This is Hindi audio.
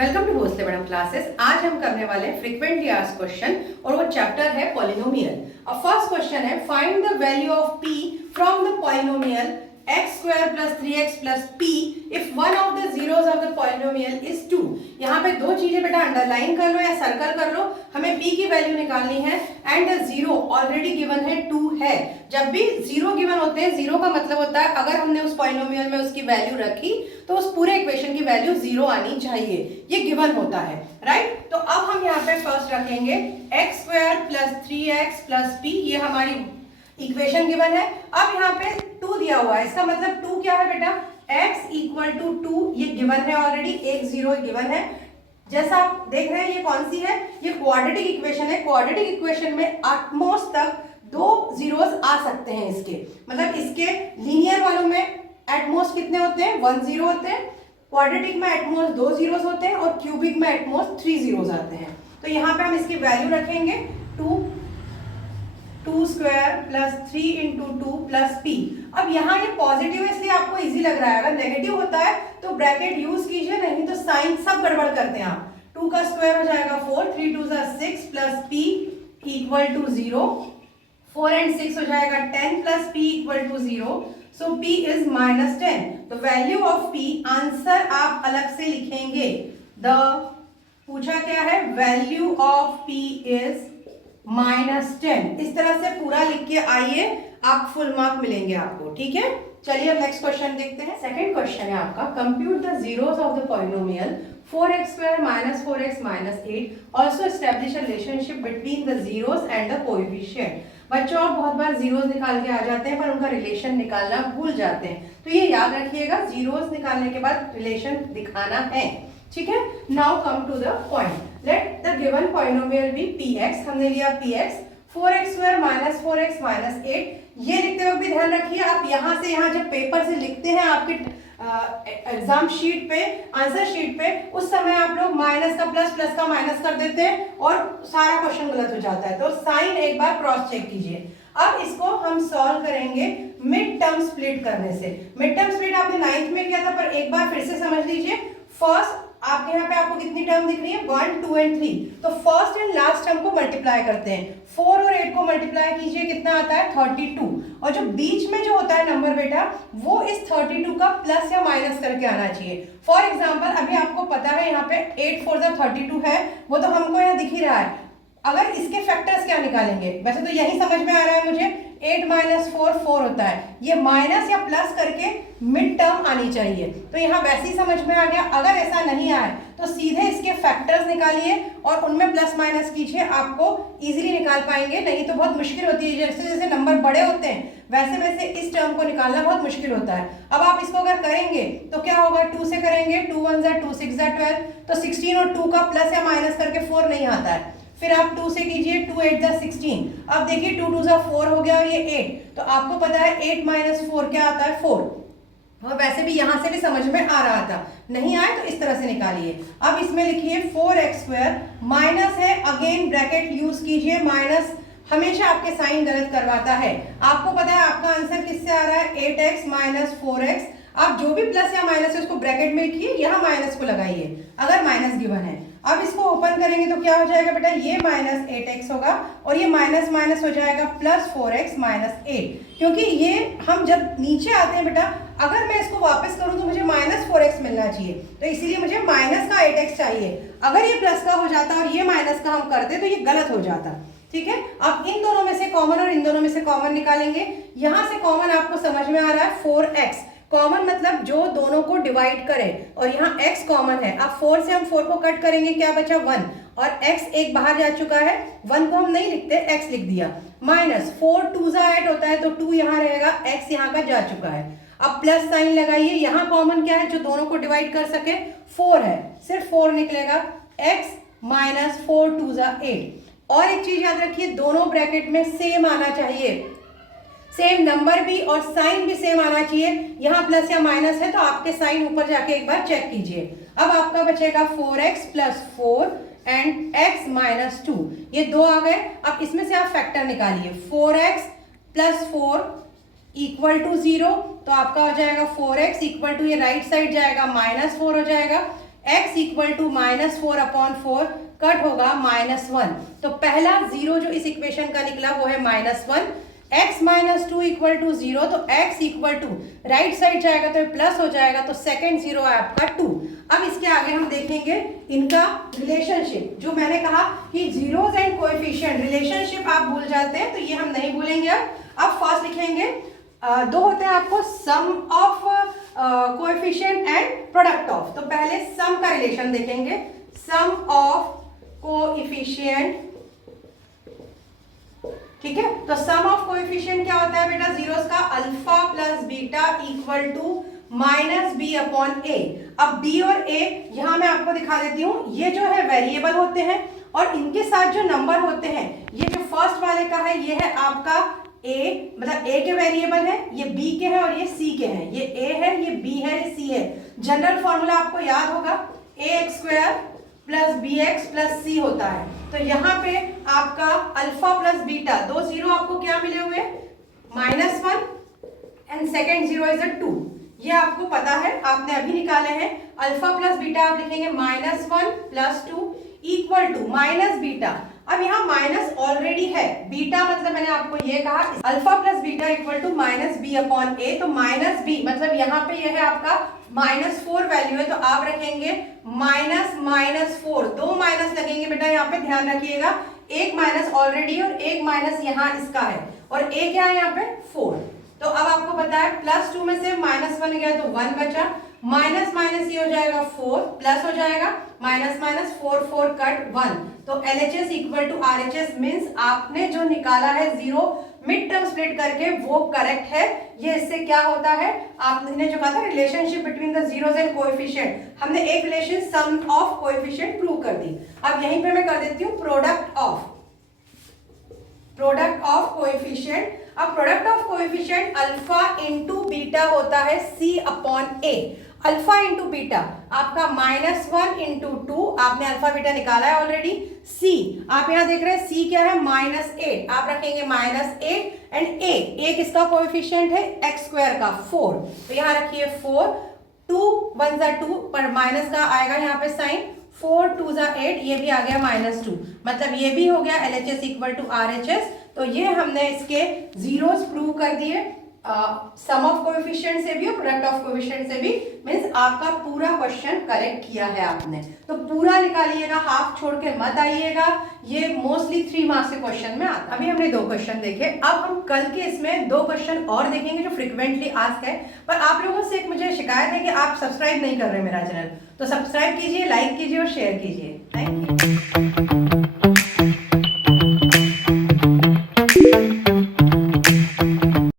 Welcome to Bhosale madam classes. आज हम करने वाले हैं फ्रीक्वेंटली आस्क्ड क्वेश्चन और वो चैप्टर है पॉलिनोमियल। अब फर्स्ट क्वेश्चन है find the value of p from the polynomial x square plus 3x plus p if one of the zeros of the polynomial is 2। यहाँ पे दो चीजें बेटा अंडरलाइन कर लो या सर्कल कर लो, हमें p की वैल्यू निकालनी है एंड जीरो ऑलरेडी गिवन है 2 है। जब भी जीरो गिवन होते हैं, जीरो का मतलब होता है अगर हमने उस पॉलिनोमियल में उसकी वैल्यू रखी तो उस पूरे इक्वेशन की वैल्यू जीरो आनी चाहिए, ये गिवन होता है, राइट। तो अब हम यहाँ पे फर्स्ट रखेंगे x square plus 3x plus p, ये हमारी इक्वेशन गिवन है। अब यहाँ पे 2 दिया हुआ है, इसका मतलब 2 क्या है बेटा, x इक्वल टू 2, ये गिवन है ऑलरेडी, एक जीरो गिवन है। जैसा आप देख रहे हैं ये कौन सी है, ये क्वाड्रेटिक इक्वेशन है। क्वाड्रेटिक इक्वेशन में एटमोस्ट तक 2 जीरोस आ सकते हैं इसके, मतलब इसके लीनियर वालों में एटमोस्ट कितने होते हैं, 1 जीरो होते हैं, क्वाड्रेटिक में एटमोस्ट 2 जीरोस होते हैं और क्यूबिक में एटमोस्ट 3 जीरोस आते हैं। तो यहाँ पे हम इसकी वैल्यू रखेंगे 2 square plus 3 into 2 plus p। अब यहाँ ये पॉजिटिव है इसलिए आपको इजी लग रहा है, अगर नेगेटिव होता है तो ब्रैकेट यूज कीजिए, नहीं तो साइन सब गड़बड़ करते हैं आप। 2 का स्क्वायर हो जाएगा 4, 3 2 6 plus p equal to 0, 4 and 6 हो जाएगा 10 plus p equal to 0, so p is -10। तो वैल्यू ऑफ p, आंसर आप अलग से लिखेंगे, पूछा क्या है, वैल्यू ऑफ p इज -10। इस तरह से पूरा लिख के आइए, आप फुल मार्क मिलेंगे आपको, ठीक है। चलिए अब नेक्स्ट क्वेश्चन देखते हैं। सेकंड क्वेश्चन है आपका, compute the zeros of the polynomial 4x square minus 4x minus 8, also establish a relationship between the zeros and the coefficient. बच्चों आप बहुत बार जीरोस निकाल के आ जाते हैं पर उनका रिलेशन निकालना भूल जाते हैं, तो ये याद रखिएगा, जीरोस निकालने के बाद रिलेशन दिखाना है, ठीक है। Now come to the point, let the given polynomial be px, हमने लिया px 4x square minus 4x minus 8। ये लिखते वक्त भी ध्यान रखिए, आप यहाँ से यहाँ जब पेपर से लिखते हैं आपके एग्जाम शीट पे, आंसर शीट पे, उस समय आप लोग माइनस का प्लस, प्लस का माइनस कर देते हैं और सारा क्वेश्चन गलत हो जाता है। तो साइन एक बार क्रॉस चेक कीजिए। अब इसको हम सॉल्व करेंगे मिड टर्म स्प्लिट करने से। मिड टर्म स्प्लिट आपने 9th में किया था, पर एक बार फिर से समझ लीजिए। फर्स्ट आपके यहाँ पे आपको कितनी टर्म दिख रही है, 1 2 एंड 3, तो फर्स्ट एंड लास्ट टर्म को मल्टीप्लाई करते हैं। 4 और 8 को मल्टीप्लाई कीजिए, कितना आता है 32, और जो बीच में जो होता है नंबर बेटा, वो इस 32 का प्लस या माइनस करके आना चाहिए। फॉर एग्जाम्पल अभी आपको पता है यहाँ पे 8 4 32 है, वो तो हमको यहाँ दिख ही रहा है। अगर इसके फैक्टर्स क्या निकालेंगे, वैसे तो यही समझ में आ रहा है मुझे, 8 माइनस 4 4 होता है, ये माइनस या प्लस करके मिड टर्म आनी चाहिए, तो यहाँ वैसे ही समझ में आ गया। अगर ऐसा नहीं आए तो सीधे इसके फैक्टर्स निकालिए और उनमें प्लस माइनस कीजिए, आपको इजीली निकाल पाएंगे, नहीं तो बहुत मुश्किल होती है। जैसे जैसे नंबर बड़े होते हैं वैसे वैसे इस टर्म को निकालना बहुत मुश्किल होता है। अब आप इसको अगर करेंगे तो क्या होगा, 2 से करेंगे, 2 1 2 6 12, तो 16 और 2 का प्लस या माइनस करके 4 नहीं आता है। फिर आप 2 से कीजिए, 2 8 16, अब देखिए 2 2 4 हो गया और ये 8, तो आपको पता है 8 माइनस 4 क्या आता है, 4। और वैसे भी यहाँ से भी समझ में आ रहा था, नहीं आए तो इस तरह से निकालिए। अब इसमें लिखिए 4x स्क्वायर, माइनस है, अगेन ब्रैकेट यूज कीजिए, माइनस हमेशा आपके साइन गलत करवाता है। आपको पता है आपका आंसर किससे आ रहा है, 8x माइनस 4x। आप जो भी प्लस या माइनस है उसको ब्रैकेट में लिखिए, यहाँ माइनस को लगाइए अगर माइनस गिवन है। अब इसको ओपन करेंगे तो क्या हो जाएगा बेटा, ये माइनस 8x होगा और ये माइनस माइनस हो जाएगा प्लस 4x माइनस 8, क्योंकि ये हम जब नीचे आते हैं बेटा, अगर मैं इसको वापस करूं तो मुझे माइनस 4x मिलना चाहिए, तो इसीलिए मुझे माइनस का 8x चाहिए। अगर ये प्लस का हो जाता और ये माइनस का हम करते तो ये गलत हो जाता, ठीक है। अब इन दोनों में से कॉमन और इन दोनों में से कॉमन निकालेंगे। यहाँ से कॉमन आपको समझ में आ रहा है 4x, कॉमन मतलब जो दोनों को डिवाइड करे, और यहाँ x कॉमन है। अब 4 से हम 4 को कट करेंगे, क्या बचा 1, और x एक बाहर जा चुका है, 1 को हम नहीं लिखते, x लिख दिया। माइनस 4 2 8 होता है तो 2 यहाँ रहेगा, x यहाँ का जा चुका है। अब प्लस साइन लगाइए, यहाँ कॉमन क्या है जो दोनों को डिवाइड कर सके, 4 है, सिर्फ 4 निकलेगा, x माइनस 4 2 8। और एक चीज याद रखिए, दोनों ब्रैकेट में सेम आना चाहिए, सेम नंबर भी और साइन भी सेम आना चाहिए। यहाँ प्लस या माइनस है तो आपके साइन ऊपर जाके एक बार चेक कीजिए। अब आपका बचेगा 4x plus 4 and x minus 2, ये 2 आ गए। अब इसमें से आप फैक्टर निकालिए, 4x प्लस 4 इक्वल टू 0, तो आपका हो जाएगा 4x इक्वल टू, ये राइट साइड जाएगा, -4 हो जाएगा, x इक्वल टू -4/4 कट होगा -1। तो पहला जीरो जो इस इक्वेशन का निकला वो है -1। x माइनस 2 इक्वल टू 0, तो x equal to right side जाएगा तो प्लस हो जाएगा, तो सेकंड जीरो है आपका 2। अब इसके आगे हम देखेंगे इनका रिलेशनशिप, जो मैंने कहा कि जीरोस एंड कोएफिशिएंट रिलेशनशिप आप भूल जाते हैं, तो ये हम नहीं भूलेंगे। अब फर्स्ट लिखेंगे दो होते हैं आपको, sum of coefficient and product of. तो पहले सम का रिलेशन देखेंगे, सम ऑफ कोएफिशिएंट, ठीक है। तो सम ऑफ कोएफिशिएंट क्या होता है बेटा, जीरोस का, alpha plus beta equal to -b/a। अब b और a यहां मैं आपको दिखा देती हूं, ये जो है वेरिएबल होते हैं और इनके साथ जो नंबर होते हैं, ये जो फर्स्ट वाले का है ये है आपका a, मतलब a के वेरिएबल है, ये b के हैं और ये c के हैं। ये a है, ये b है, ये c है। जनरल फॉर्मूला आपको याद होगा, ax² plus bx plus c होता है। तो यहाँ पे आपका अल्फा प्लस बीटा, दो जीरो आपको क्या मिले हुए, -1 एंड सेकेंड जीरो इज 2। ये आपको पता है, आपने अभी निकाले हैं। अल्फा प्लस बीटा आप लिखेंगे -1 plus 2 equal to minus beta. अब यहाँ माइनस ऑलरेडी है, बीटा मतलब मैंने आपको ये कहा alpha plus beta equal to -b/a। तो -b मतलब यहाँ पे ये है आपका -4 वैल्यू है, तो आप रखेंगे -4। दो माइनस लगेंगे बेटा, यहाँ पे ध्यान रखिएगा, एक माइनस ऑलरेडी और एक माइनस यहाँ इसका है, और एक क्या है यहाँ पे 4। तो अब आपको पता है +2 में से -1 गया तो 1 बचा, माइनस माइनस ये हो जाएगा 4, प्लस हो जाएगा -4 4 कट 1। तो LHS equal to RHS means आपने जो निकाला है जीरो मिड टर्म स्प्लिट करके वो करेक्ट है। ये इससे क्या होता है, आपने जो कहा था relationship between the zeros and coefficient, हमने एक relation sum of coefficient prove कर दी। अब यहीं पे मैं कर देती हूँ प्रोडक्ट ऑफ कोएफिशिएंट। अब product of coefficient alpha into beta होता है c/a। अल्फा इंटू बीटा आपका -1 इंटू 2, आपने अल्फा बीटा निकाला है ऑलरेडी। c आप यहाँ देख रहे हैं, c क्या है -8, आप रखेंगे -8 एंड a किसका कोएफिशिएंट है, x² का 4, तो यहाँ रखिए 4। 2 1 2 पर माइनस का आएगा यहाँ पे साइन, 4 2 8, ये भी आ गया -2, मतलब ये भी हो गया LHS इक्वल टू RHS। तो ये हमने इसके जीरोस प्रूव कर दिए, सम ऑफ कोएफिशिएंट से भी और प्रोडक्ट ऑफ कोएफिशिएंट से भी। मींस आपका पूरा क्वेश्चन करेक्ट किया है आपने, तो पूरा निकालिएगा, हाफ छोड़ के मत आइएगा, ये मोस्टली 3 मार्क्स के क्वेश्चन में आता। अभी हमने 2 क्वेश्चन देखे, अब हम कल के इसमें 2 क्वेश्चन और देखेंगे जो फ्रिक्वेंटली आस्क है। पर आप लोगों से एक मुझे शिकायत है कि आप सब्सक्राइब नहीं कर रहे मेरा चैनल, तो सब्सक्राइब कीजिए, लाइक कीजिए और शेयर कीजिए।